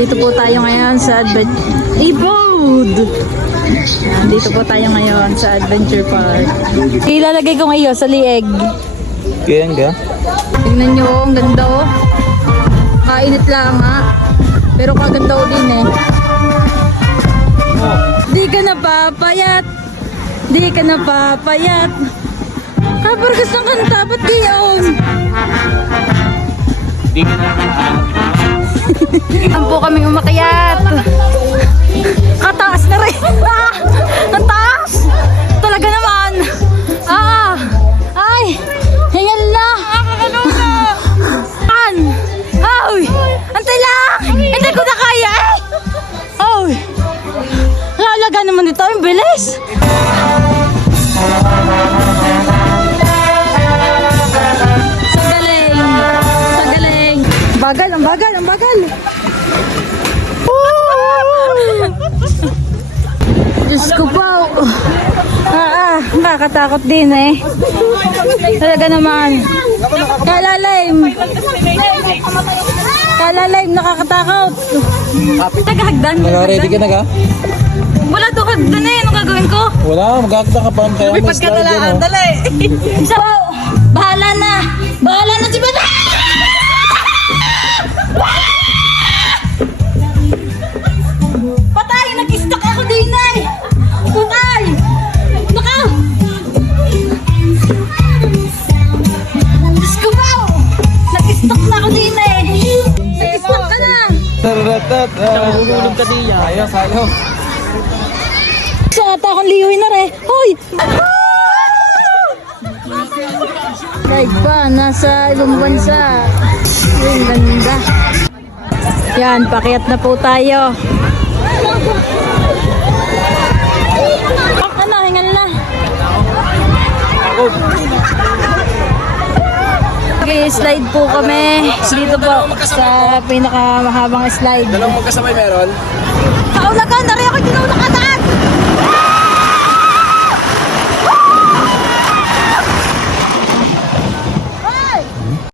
Dito po tayo ngayon sa Ibod. Dito po tayo ngayon sa Adventure Park. Ilalagay ko ngayon sa lieg. Kaya nga? Tingnan nyo, ang ganda oh. Kainit lang nga. Pero kaganda oh din eh. Di ka napapayat. Di ka napapayat. Kabargas ng kanta, ba't di yun? Di ka na. Ang po kaming umakyat. Kataas na rin. Ah! Ang taas! Talaga naman. Ah! Ay! Hingal na! An! Ay! Antay lang! Hindi ko na kaya eh! Ay! Lalaga naman dito. Ang bilis! Sa galing! Sa galing! Bagal! Ang bagal! Ang bagal! Diyos ko po! Nakakatakot din eh. Talaga naman. Kalalaim! Kalalaim! Nakakatakot! Teka, hagdan! Naka-ready ka na ka? Wala to hagdan eh! Anong gagawin ko? Wala, magkakita ka pa. Kaya may slide yan, oh. Dali! Isa po! Bahala na! Bahala na si Bata! Patay! Nag-stuck ako din eh! Patay! Naka! Diyos ko ba? Nag-stuck na ako din eh! Nag-stuck ka na! Taratat! Nahulog ka diya. Ayos, ayos. Gusto ata akong liyuhin na rin. Hoy! Like pa, nasa ibang bansa. Ay, ang ganda. Yan, pakyat na po tayo. Ano, hingal na. Okay, slide po kami. Dito po sa pinakamahabang slide. Dalawang magkasamay meron? Kaula ka, nari ako tinula ka na!